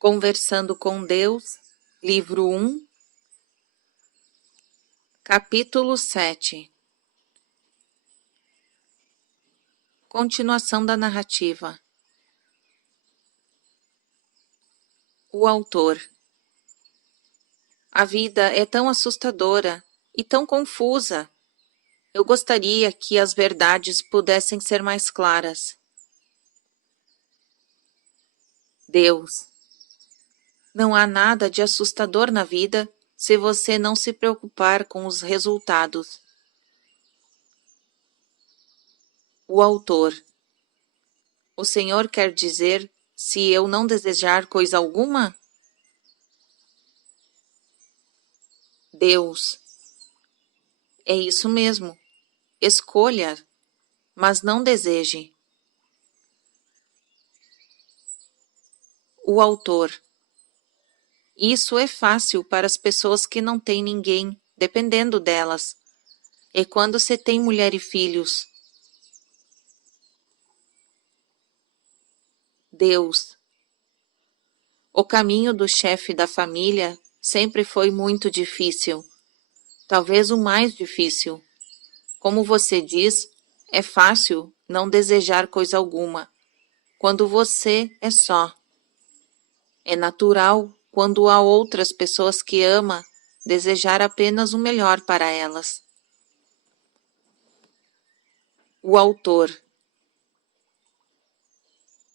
Conversando com Deus, livro 1, capítulo 7. Continuação da narrativa. O autor. A vida é tão assustadora e tão confusa. Eu gostaria que as verdades pudessem ser mais claras. Deus. Não há nada de assustador na vida se você não se preocupar com os resultados. O autor. O Senhor quer dizer, se eu não desejar coisa alguma? Deus. É isso mesmo. Escolha, mas não deseje. O autor. Isso é fácil para as pessoas que não têm ninguém dependendo delas. E quando se tem mulher e filhos? Deus. O caminho do chefe da família sempre foi muito difícil. Talvez o mais difícil. Como você diz, é fácil não desejar coisa alguma, quando você é só. É natural, quando há outras pessoas que ama, desejar apenas o melhor para elas. O autor.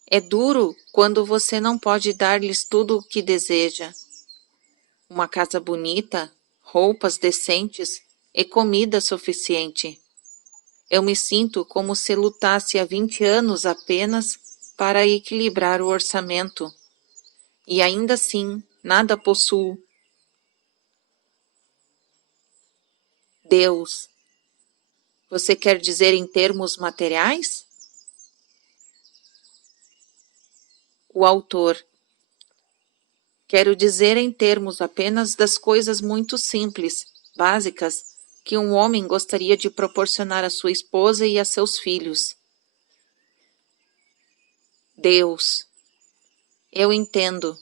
É duro quando você não pode dar-lhes tudo o que deseja. Uma casa bonita, roupas decentes e comida suficiente. Eu me sinto como se lutasse há 20 anos apenas para equilibrar o orçamento. E ainda assim, nada possuo. Deus. Você quer dizer em termos materiais? O autor. Quero dizer em termos apenas das coisas muito simples, básicas, que um homem gostaria de proporcionar à sua esposa e a seus filhos. Deus. Eu entendo.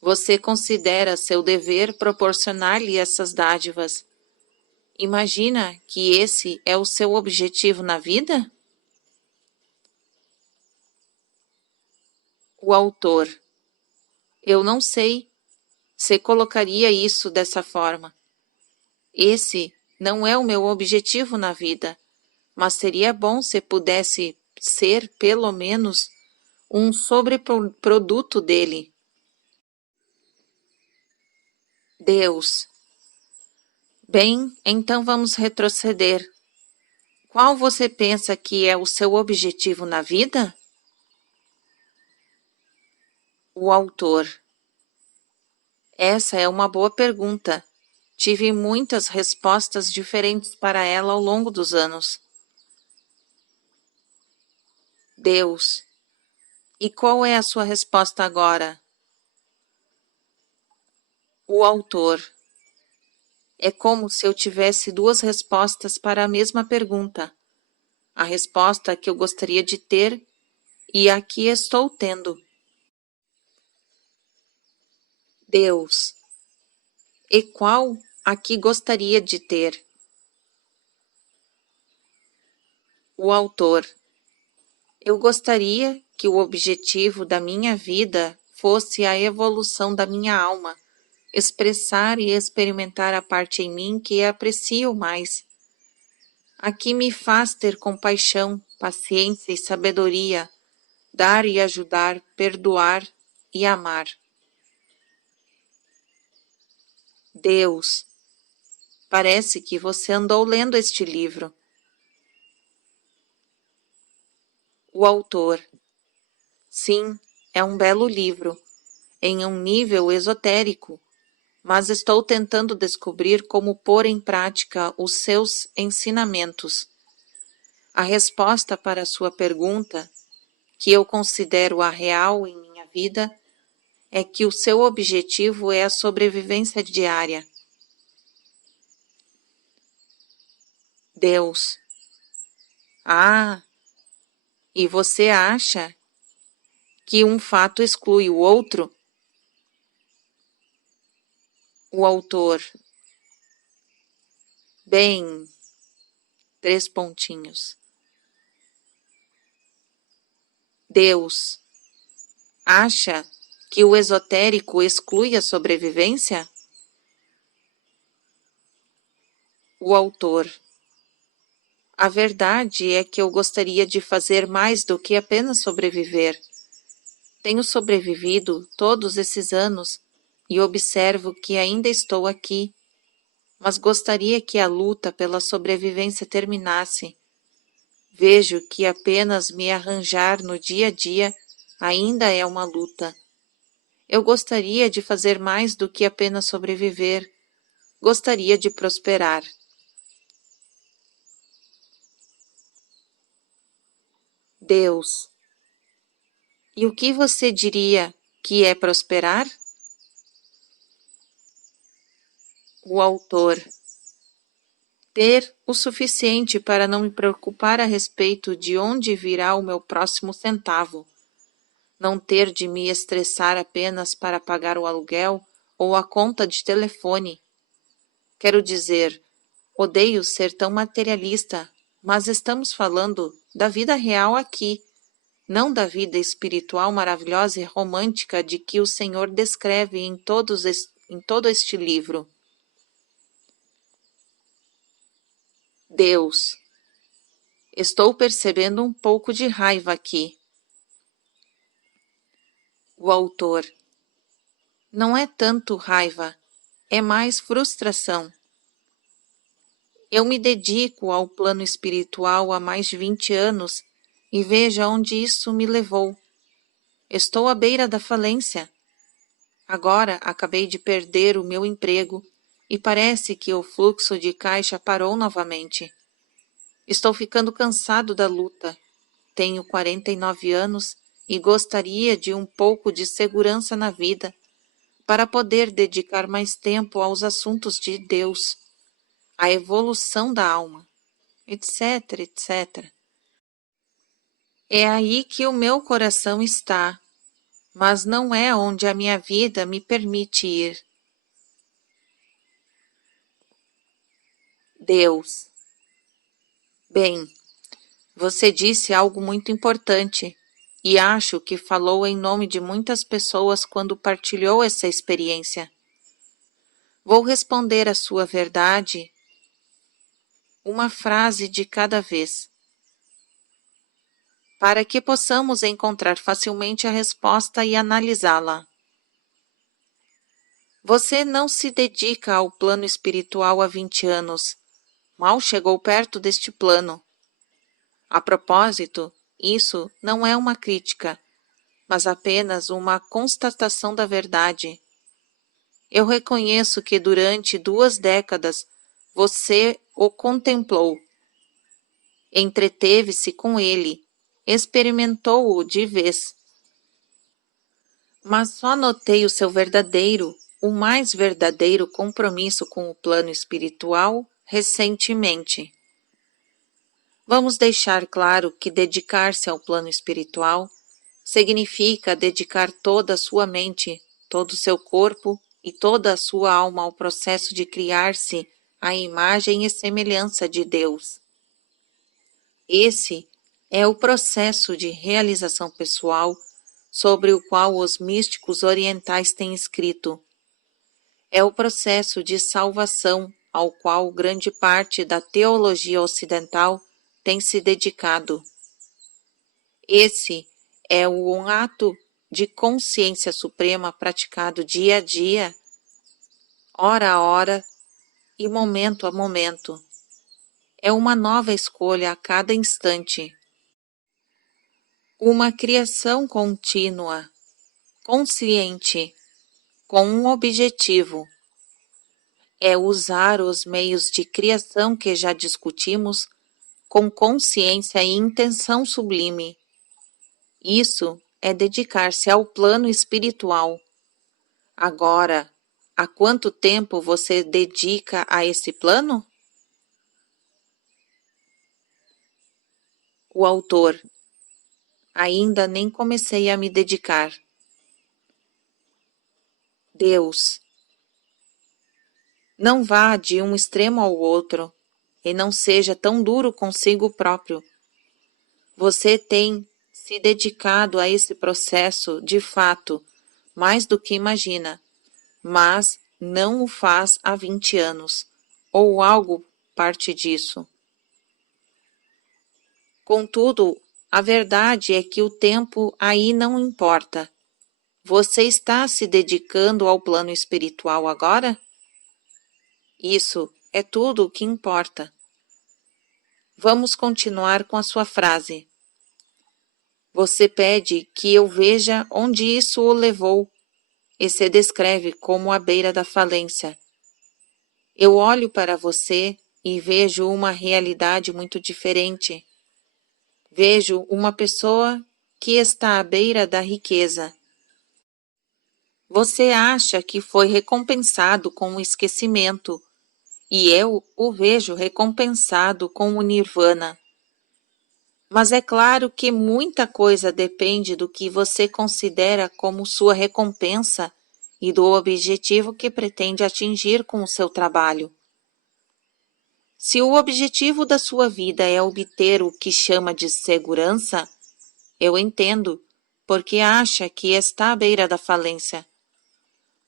Você considera seu dever proporcionar-lhe essas dádivas. Imagina que esse é o seu objetivo na vida? O autor. Eu não sei se colocaria isso dessa forma. Esse não é o meu objetivo na vida, mas seria bom se pudesse ser, pelo menos, um sobreproduto dele. Deus. Bem, então vamos retroceder. Qual você pensa que é o seu objetivo na vida? O autor. Essa é uma boa pergunta. Tive muitas respostas diferentes para ela ao longo dos anos. Deus. E qual é a sua resposta agora? O autor. É como se eu tivesse duas respostas para a mesma pergunta. A resposta que eu gostaria de ter e a que estou tendo. Deus. E qual a que gostaria de ter? O autor. Eu gostaria que o objetivo da minha vida fosse a evolução da minha alma, expressar e experimentar a parte em mim que aprecio mais. A que me faz ter compaixão, paciência e sabedoria, dar e ajudar, perdoar e amar. Deus. Parece que você andou lendo este livro. O autor. Sim, é um belo livro, em um nível esotérico, mas estou tentando descobrir como pôr em prática os seus ensinamentos. A resposta para a sua pergunta, que eu considero a real em minha vida, é que o seu objetivo é a sobrevivência diária. Deus. Ah, e você acha que um fato exclui o outro? O autor. Bem, 3 pontinhos. Deus. Acha que o esotérico exclui a sobrevivência? O autor. A verdade é que eu gostaria de fazer mais do que apenas sobreviver. Tenho sobrevivido todos esses anos e observo que ainda estou aqui, mas gostaria que a luta pela sobrevivência terminasse. Vejo que apenas me arranjar no dia a dia ainda é uma luta. Eu gostaria de fazer mais do que apenas sobreviver. Gostaria de prosperar. Deus. E o que você diria que é prosperar? O autor. Ter o suficiente para não me preocupar a respeito de onde virá o meu próximo centavo. Não ter de me estressar apenas para pagar o aluguel ou a conta de telefone. Quero dizer, odeio ser tão materialista, mas estamos falando da vida real aqui, não da vida espiritual maravilhosa e romântica de que o Senhor descreve em todo este livro. Deus. Estou percebendo um pouco de raiva aqui. O autor. Não é tanto raiva, é mais frustração. Eu me dedico ao plano espiritual há mais de 20 anos e veja onde isso me levou. Estou à beira da falência. Agora acabei de perder o meu emprego e parece que o fluxo de caixa parou novamente. Estou ficando cansado da luta. Tenho 49 anos e gostaria de um pouco de segurança na vida para poder dedicar mais tempo aos assuntos de Deus, à evolução da alma, etc, etc. É aí que o meu coração está, mas não é onde a minha vida me permite ir. Deus. Bem, você disse algo muito importante e acho que falou em nome de muitas pessoas quando partilhou essa experiência. Vou responder a sua verdade uma frase de cada vez, para que possamos encontrar facilmente a resposta e analisá-la. Você não se dedica ao plano espiritual há 20 anos. Mal chegou perto deste plano. A propósito, isso não é uma crítica, mas apenas uma constatação da verdade. Eu reconheço que durante 2 décadas você o contemplou, entreteve-se com ele, experimentou-o de vez. Mas só notei o seu verdadeiro, o mais verdadeiro compromisso com o plano espiritual recentemente. Vamos deixar claro que dedicar-se ao plano espiritual significa dedicar toda a sua mente, todo o seu corpo e toda a sua alma ao processo de criar-se à imagem e semelhança de Deus. Esse é o processo de realização pessoal sobre o qual os místicos orientais têm escrito. É o processo de salvação ao qual grande parte da teologia ocidental tem se dedicado. Esse é um ato de consciência suprema praticado dia a dia, hora a hora e momento a momento. É uma nova escolha a cada instante. Uma criação contínua, consciente, com um objetivo. É usar os meios de criação que já discutimos com consciência e intenção sublime. Isso é dedicar-se ao plano espiritual. Agora, há quanto tempo você dedica a esse plano? O autor. Ainda nem comecei a me dedicar. Deus. Não vá de um extremo ao outro e não seja tão duro consigo próprio. Você tem se dedicado a esse processo de fato, mais do que imagina, mas não o faz há 20 anos, ou algo parte disso. Contudo, a verdade é que o tempo aí não importa. Você está se dedicando ao plano espiritual agora? Isso é tudo o que importa. Vamos continuar com a sua frase. Você pede que eu veja onde isso o levou e se descreve como à beira da falência. Eu olho para você e vejo uma realidade muito diferente. Vejo uma pessoa que está à beira da riqueza. Você acha que foi recompensado com o esquecimento, e eu o vejo recompensado com o nirvana. Mas é claro que muita coisa depende do que você considera como sua recompensa e do objetivo que pretende atingir com o seu trabalho. Se o objetivo da sua vida é obter o que chama de segurança, eu entendo, porque acha que está à beira da falência.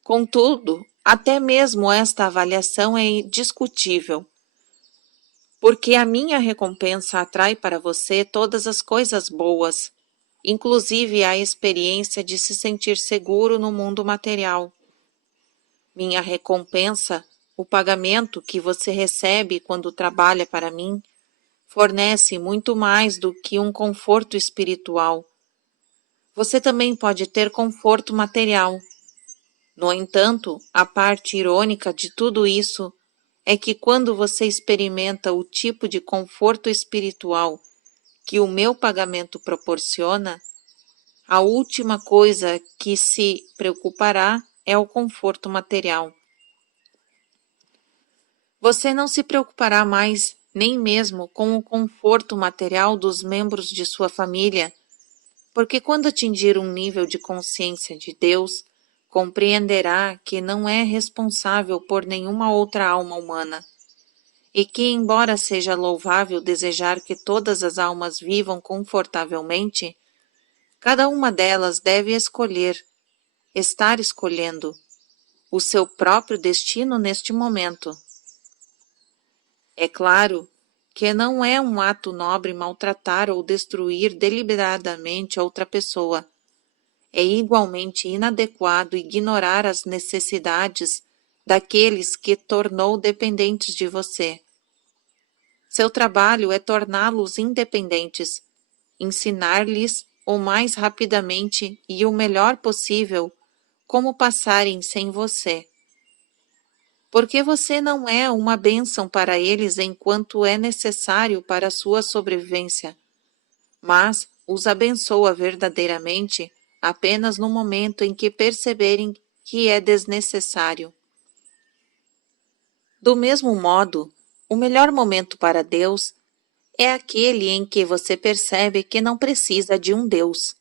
Contudo, até mesmo esta avaliação é discutível, porque a minha recompensa atrai para você todas as coisas boas, inclusive a experiência de se sentir seguro no mundo material. Minha recompensa, o pagamento que você recebe quando trabalha para mim, fornece muito mais do que um conforto espiritual. Você também pode ter conforto material. No entanto, a parte irônica de tudo isso é que quando você experimenta o tipo de conforto espiritual que o meu pagamento proporciona, a última coisa que se preocupará é o conforto material. Você não se preocupará mais nem mesmo com o conforto material dos membros de sua família, porque quando atingir um nível de consciência de Deus, compreenderá que não é responsável por nenhuma outra alma humana, e que, embora seja louvável desejar que todas as almas vivam confortavelmente, cada uma delas deve estar escolhendo, o seu próprio destino neste momento. É claro que não é um ato nobre maltratar ou destruir deliberadamente outra pessoa. É igualmente inadequado ignorar as necessidades daqueles que tornou dependentes de você. Seu trabalho é torná-los independentes, ensinar-lhes o mais rapidamente e o melhor possível como passarem sem você. Porque você não é uma bênção para eles enquanto é necessário para a sua sobrevivência, mas os abençoa verdadeiramente apenas no momento em que perceberem que é desnecessário. Do mesmo modo, o melhor momento para Deus é aquele em que você percebe que não precisa de um Deus.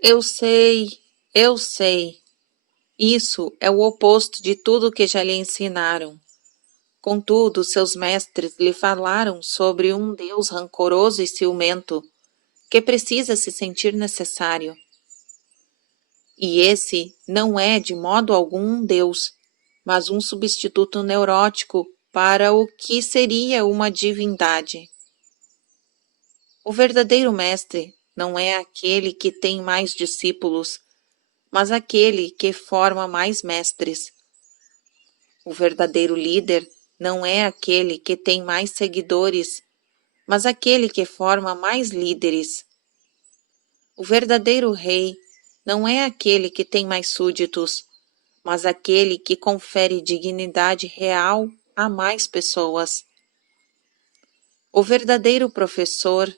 Eu sei, eu sei. Isso é o oposto de tudo que já lhe ensinaram. Contudo, seus mestres lhe falaram sobre um Deus rancoroso e ciumento, que precisa se sentir necessário. E esse não é de modo algum um Deus, mas um substituto neurótico para o que seria uma divindade. O verdadeiro mestre não é aquele que tem mais discípulos, mas aquele que forma mais mestres. O verdadeiro líder não é aquele que tem mais seguidores, mas aquele que forma mais líderes. O verdadeiro rei não é aquele que tem mais súditos, mas aquele que confere dignidade real a mais pessoas. O verdadeiro professor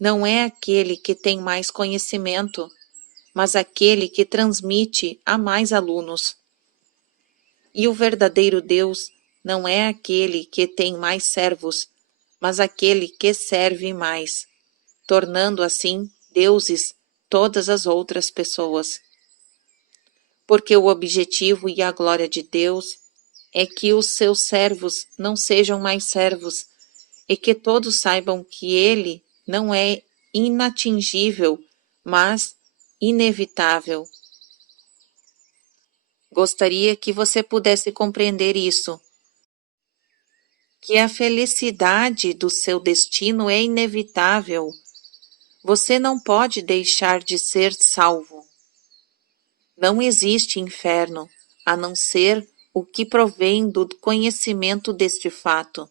não é aquele que tem mais conhecimento, mas aquele que transmite a mais alunos. E o verdadeiro Deus não é aquele que tem mais servos, mas aquele que serve mais, tornando assim deuses todas as outras pessoas. Porque o objetivo e a glória de Deus é que os seus servos não sejam mais servos, e que todos saibam que ele não é inatingível, mas inevitável. Gostaria que você pudesse compreender isso, que a felicidade do seu destino é inevitável. Você não pode deixar de ser salvo. Não existe inferno, a não ser o que provém do conhecimento deste fato.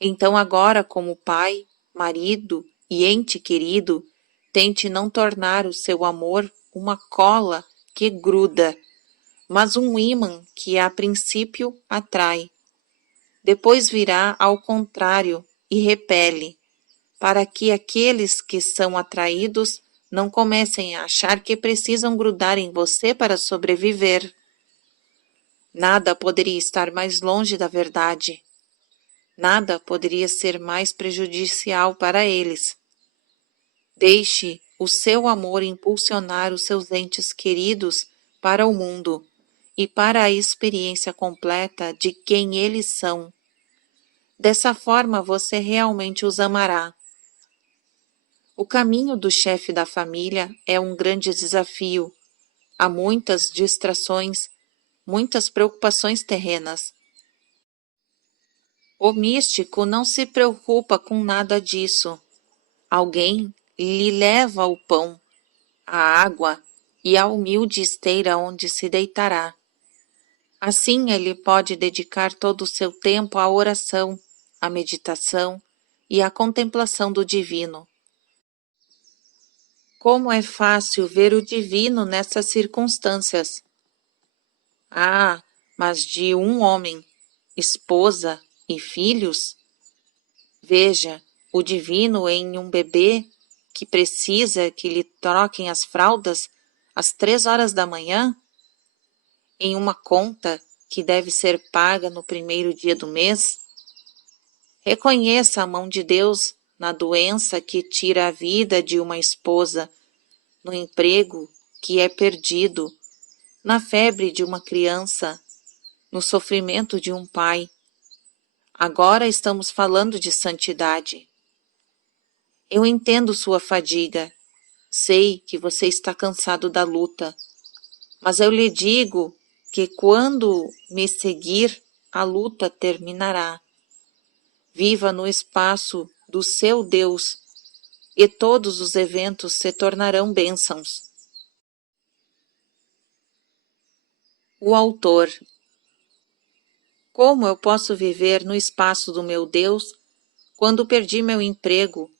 Então agora, como pai, marido e ente querido, tente não tornar o seu amor uma cola que gruda, mas um ímã que a princípio atrai. Depois virá ao contrário e repele, para que aqueles que são atraídos não comecem a achar que precisam grudar em você para sobreviver. Nada poderia estar mais longe da verdade. Nada poderia ser mais prejudicial para eles. Deixe o seu amor impulsionar os seus entes queridos para o mundo e para a experiência completa de quem eles são. Dessa forma você realmente os amará. O caminho do chefe da família é um grande desafio. Há muitas distrações, muitas preocupações terrenas. O místico não se preocupa com nada disso. Alguém lhe leva o pão, a água e a humilde esteira onde se deitará. Assim ele pode dedicar todo o seu tempo à oração, à meditação e à contemplação do divino. Como é fácil ver o divino nessas circunstâncias! Ah, mas de um homem, esposa e filhos? Veja, o divino em um bebê que precisa que lhe troquem as fraldas às 3 horas da manhã? Em uma conta que deve ser paga no primeiro dia do mês? Reconheça a mão de Deus na doença que tira a vida de uma esposa, no emprego que é perdido, na febre de uma criança, no sofrimento de um pai. Agora estamos falando de santidade. Eu entendo sua fadiga. Sei que você está cansado da luta, mas eu lhe digo que quando me seguir, a luta terminará. Viva no espaço do seu Deus e todos os eventos se tornarão bênçãos. O autor. Como eu posso viver no espaço do meu Deus quando perdi meu emprego?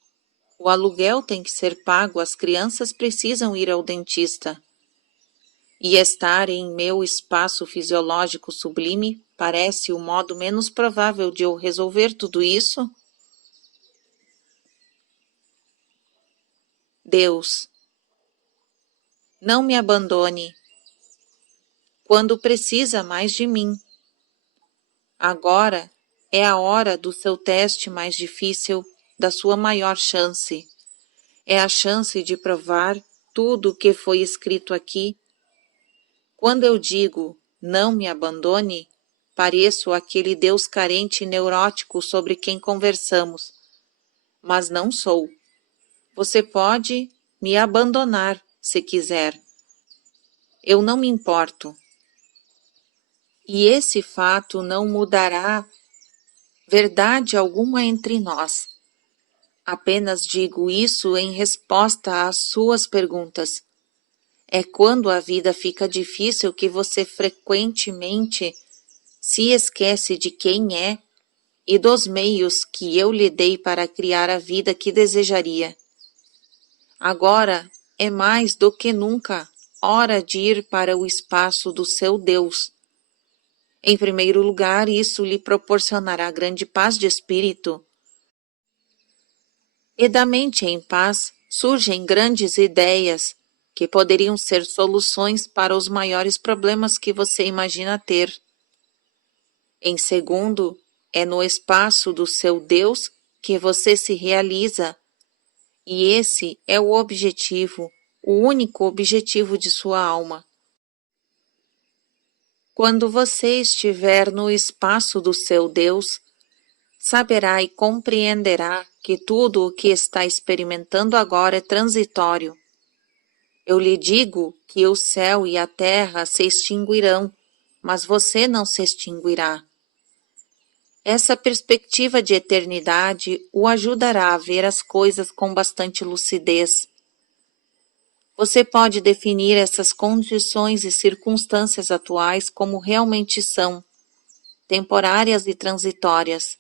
O aluguel tem que ser pago, as crianças precisam ir ao dentista. E estar em meu espaço fisiológico sublime parece o modo menos provável de eu resolver tudo isso? Deus, não me abandone quando precisa mais de mim. Agora é a hora do seu teste mais difícil, da sua maior chance. É a chance de provar tudo o que foi escrito aqui. Quando eu digo não me abandone, pareço aquele Deus carente e neurótico sobre quem conversamos. Mas não sou. Você pode me abandonar se quiser. Eu não me importo. E esse fato não mudará verdade alguma entre nós. Apenas digo isso em resposta às suas perguntas. É quando a vida fica difícil que você frequentemente se esquece de quem é e dos meios que eu lhe dei para criar a vida que desejaria. Agora é mais do que nunca hora de ir para o espaço do seu Deus. Em primeiro lugar, isso lhe proporcionará grande paz de espírito. E da mente em paz surgem grandes ideias que poderiam ser soluções para os maiores problemas que você imagina ter. Em segundo, é no espaço do seu Deus que você se realiza, e esse é o objetivo, o único objetivo de sua alma. Quando você estiver no espaço do seu Deus, saberá e compreenderá que tudo o que está experimentando agora é transitório. Eu lhe digo que o céu e a terra se extinguirão, mas você não se extinguirá. Essa perspectiva de eternidade o ajudará a ver as coisas com bastante lucidez. Você pode definir essas condições e circunstâncias atuais como realmente são, temporárias e transitórias.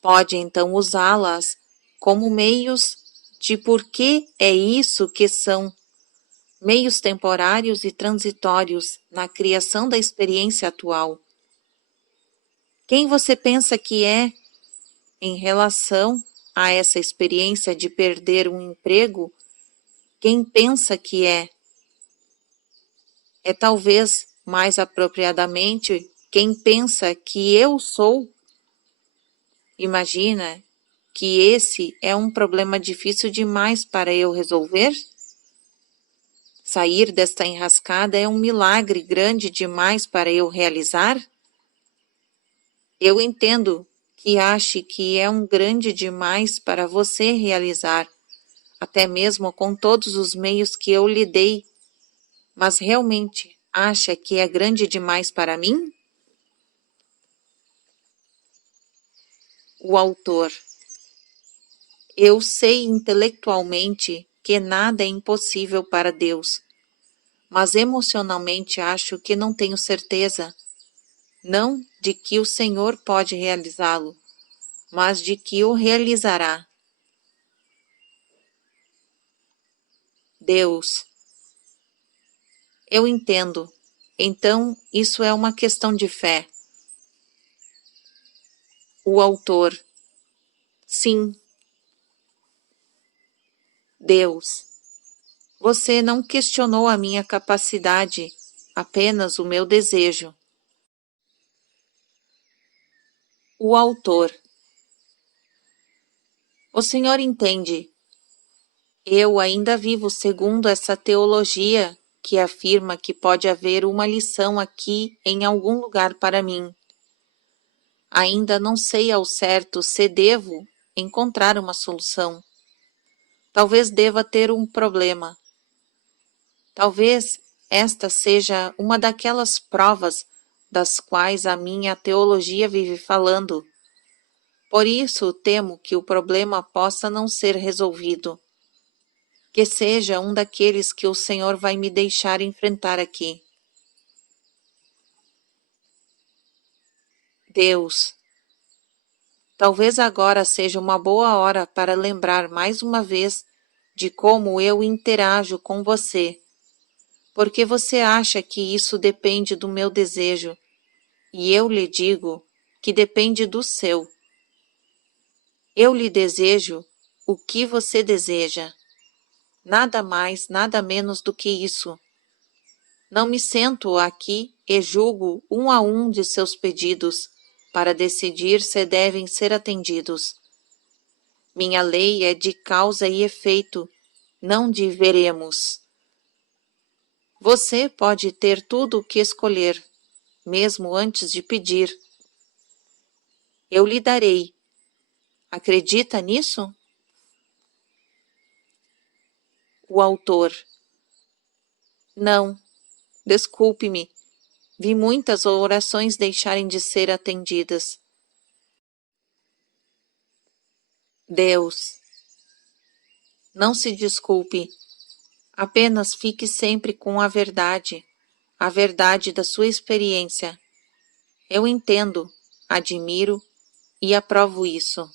Pode então usá-las como meios de por que é isso que são, meios temporários e transitórios na criação da experiência atual. Quem você pensa que é em relação a essa experiência de perder um emprego? Quem pensa que é? É talvez, mais apropriadamente, quem pensa que eu sou? Imagina que esse é um problema difícil demais para eu resolver? Sair desta enrascada é um milagre grande demais para eu realizar? Eu entendo que ache que é um grande demais para você realizar, até mesmo com todos os meios que eu lhe dei, mas realmente acha que é grande demais para mim? O autor. Eu sei intelectualmente que nada é impossível para Deus, mas emocionalmente acho que não tenho certeza, não de que o Senhor pode realizá-lo, mas de que o realizará. Deus. Eu entendo. Então, isso é uma questão de fé. O autor. Sim. Deus. Você não questionou a minha capacidade, apenas o meu desejo. O autor. O Senhor entende. Eu ainda vivo segundo essa teologia que afirma que pode haver uma lição aqui em algum lugar para mim. Ainda não sei ao certo se devo encontrar uma solução. Talvez deva ter um problema. Talvez esta seja uma daquelas provas das quais a minha teologia vive falando. Por isso temo que o problema possa não ser resolvido. Que seja um daqueles que o Senhor vai me deixar enfrentar aqui. Deus. Talvez agora seja uma boa hora para lembrar mais uma vez de como eu interajo com você, porque você acha que isso depende do meu desejo, e eu lhe digo que depende do seu. Eu lhe desejo o que você deseja, nada mais, nada menos do que isso. Não me sento aqui e julgo um a um de seus pedidos, para decidir se devem ser atendidos. Minha lei é de causa e efeito, não de veremos. Você pode ter tudo o que escolher, mesmo antes de pedir. Eu lhe darei. Acredita nisso? O autor. Não, desculpe-me. Vi muitas orações deixarem de ser atendidas. Deus. Não se desculpe. Apenas fique sempre com a verdade da sua experiência. Eu entendo, admiro e aprovo isso.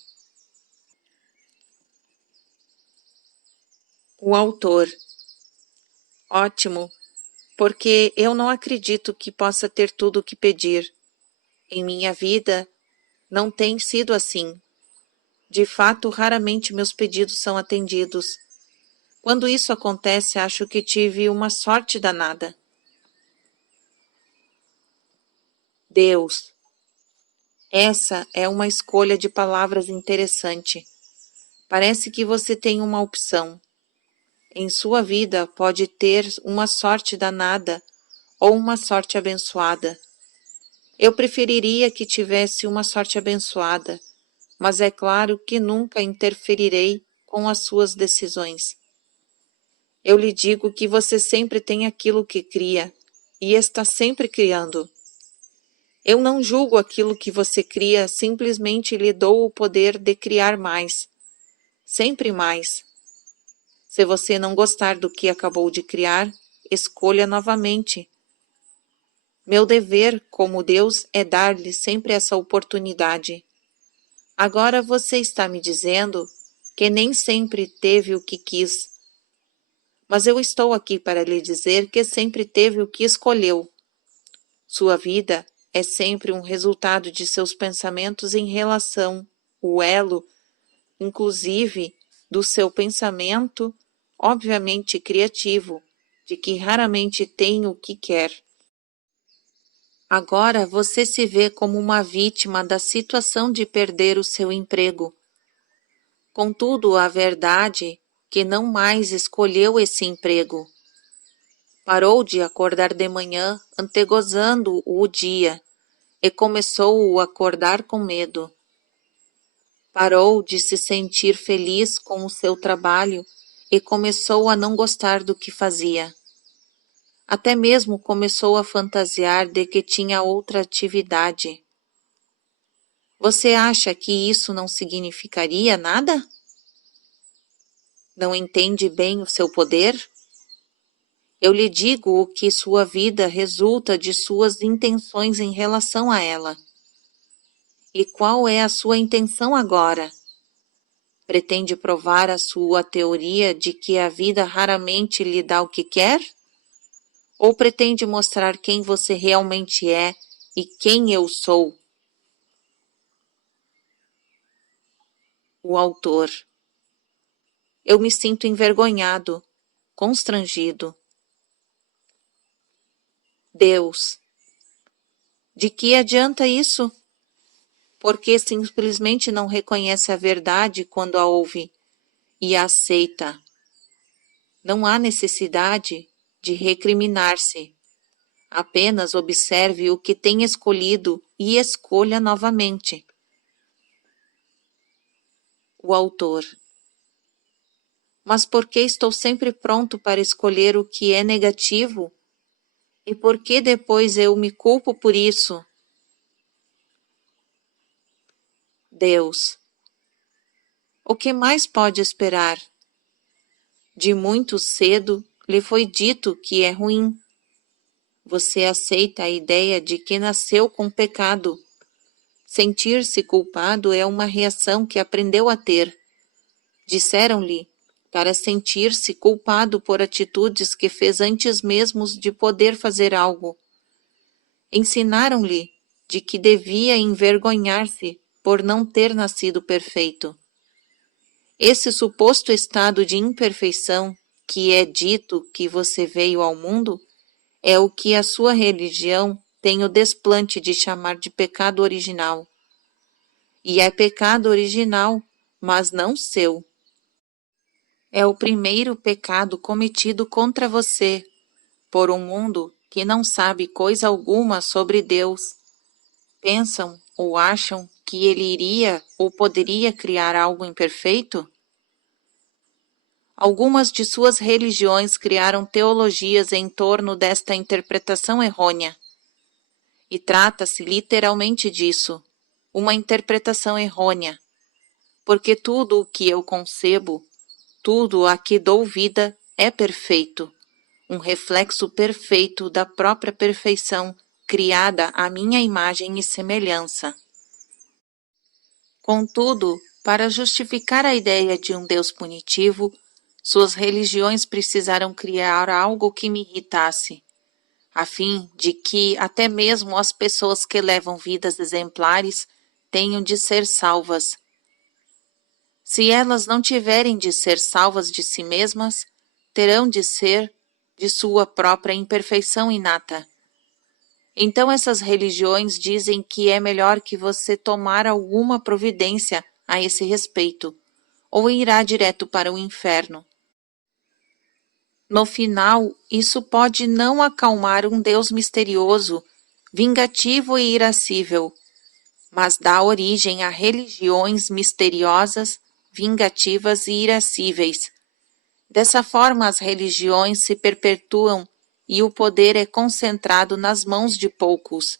O autor. Ótimo, porque eu não acredito que possa ter tudo o que pedir. Em minha vida, não tem sido assim. De fato, raramente meus pedidos são atendidos. Quando isso acontece, acho que tive uma sorte danada. Deus. Essa é uma escolha de palavras interessante. Parece que você tem uma opção. Em sua vida pode ter uma sorte danada ou uma sorte abençoada. Eu preferiria que tivesse uma sorte abençoada, mas é claro que nunca interferirei com as suas decisões. Eu lhe digo que você sempre tem aquilo que cria, e está sempre criando. Eu não julgo aquilo que você cria, simplesmente lhe dou o poder de criar mais, sempre mais. Se você não gostar do que acabou de criar, escolha novamente. Meu dever como Deus é dar-lhe sempre essa oportunidade. Agora você está me dizendo que nem sempre teve o que quis, mas eu estou aqui para lhe dizer que sempre teve o que escolheu. Sua vida é sempre um resultado de seus pensamentos em relação, o elo, inclusive, do seu pensamento, obviamente criativo, de que raramente tem o que quer. Agora você se vê como uma vítima da situação de perder o seu emprego. Contudo, a verdade é que não mais escolheu esse emprego. Parou de acordar de manhã antegozando o dia e começou a acordar com medo. Parou de se sentir feliz com o seu trabalho e começou a não gostar do que fazia. Até mesmo começou a fantasiar de que tinha outra atividade. Você acha que isso não significaria nada? Não entende bem o seu poder? Eu lhe digo que sua vida resulta de suas intenções em relação a ela. E qual é a sua intenção agora? Pretende provar a sua teoria de que a vida raramente lhe dá o que quer? Ou pretende mostrar quem você realmente é e quem eu sou? O autor. Eu me sinto envergonhado, constrangido. Deus. De que adianta isso? Porque simplesmente não reconhece a verdade quando a ouve e a aceita. Não há necessidade de recriminar-se. Apenas observe o que tem escolhido e escolha novamente. O autor. Mas por que estou sempre pronto para escolher o que é negativo? E por que depois eu me culpo por isso? Deus. O que mais pode esperar? De muito cedo lhe foi dito que é ruim. Você aceita a ideia de que nasceu com pecado. Sentir-se culpado é uma reação que aprendeu a ter. Disseram-lhe para sentir-se culpado por atitudes que fez antes mesmo de poder fazer algo. Ensinaram-lhe de que devia envergonhar-se por não ter nascido perfeito. Esse suposto estado de imperfeição que é dito que você veio ao mundo é o que a sua religião tem o desplante de chamar de pecado original. E é pecado original, mas não seu. É o primeiro pecado cometido contra você, por um mundo que não sabe coisa alguma sobre Deus. Pensam ou acham que ele iria ou poderia criar algo imperfeito? Algumas de suas religiões criaram teologias em torno desta interpretação errônea. E trata-se literalmente disso, uma interpretação errônea, porque tudo o que eu concebo, tudo a que dou vida é perfeito, um reflexo perfeito da própria perfeição, criada à minha imagem e semelhança. Contudo, para justificar a ideia de um Deus punitivo, suas religiões precisaram criar algo que me irritasse, a fim de que até mesmo as pessoas que levam vidas exemplares tenham de ser salvas. Se elas não tiverem de ser salvas de si mesmas, terão de ser de sua própria imperfeição inata. Então essas religiões dizem que é melhor que você tomar alguma providência a esse respeito, ou irá direto para o inferno. No final, isso pode não acalmar um Deus misterioso, vingativo e irascível, mas dá origem a religiões misteriosas, vingativas e irascíveis. Dessa forma, as religiões se perpetuam e o poder é concentrado nas mãos de poucos,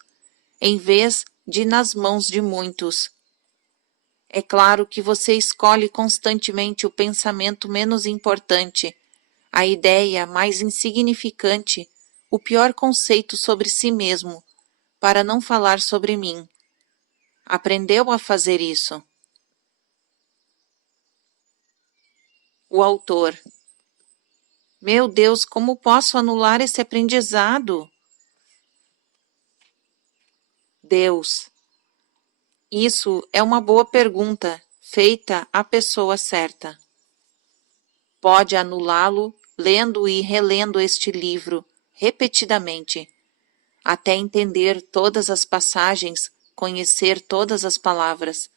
em vez de nas mãos de muitos. É claro que você escolhe constantemente o pensamento menos importante, a ideia mais insignificante, o pior conceito sobre si mesmo, para não falar sobre mim. Aprendeu a fazer isso. O autor. Meu Deus, como posso anular esse aprendizado? Deus. Isso é uma boa pergunta, feita à pessoa certa. Pode anulá-lo lendo e relendo este livro repetidamente, até entender todas as passagens, conhecer todas as palavras.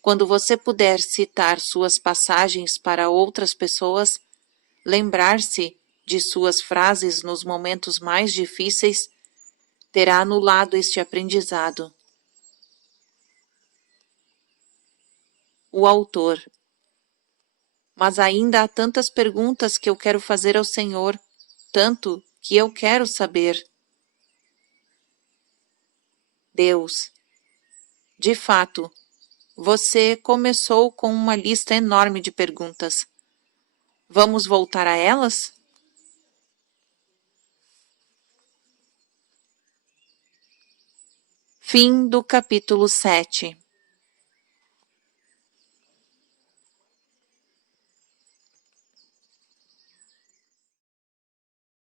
Quando você puder citar suas passagens para outras pessoas, lembrar-se de suas frases nos momentos mais difíceis, terá anulado este aprendizado. O autor. Mas ainda há tantas perguntas que eu quero fazer ao Senhor, tanto que eu quero saber. Deus. De fato, você começou com uma lista enorme de perguntas. Vamos voltar a elas? Fim do capítulo 7.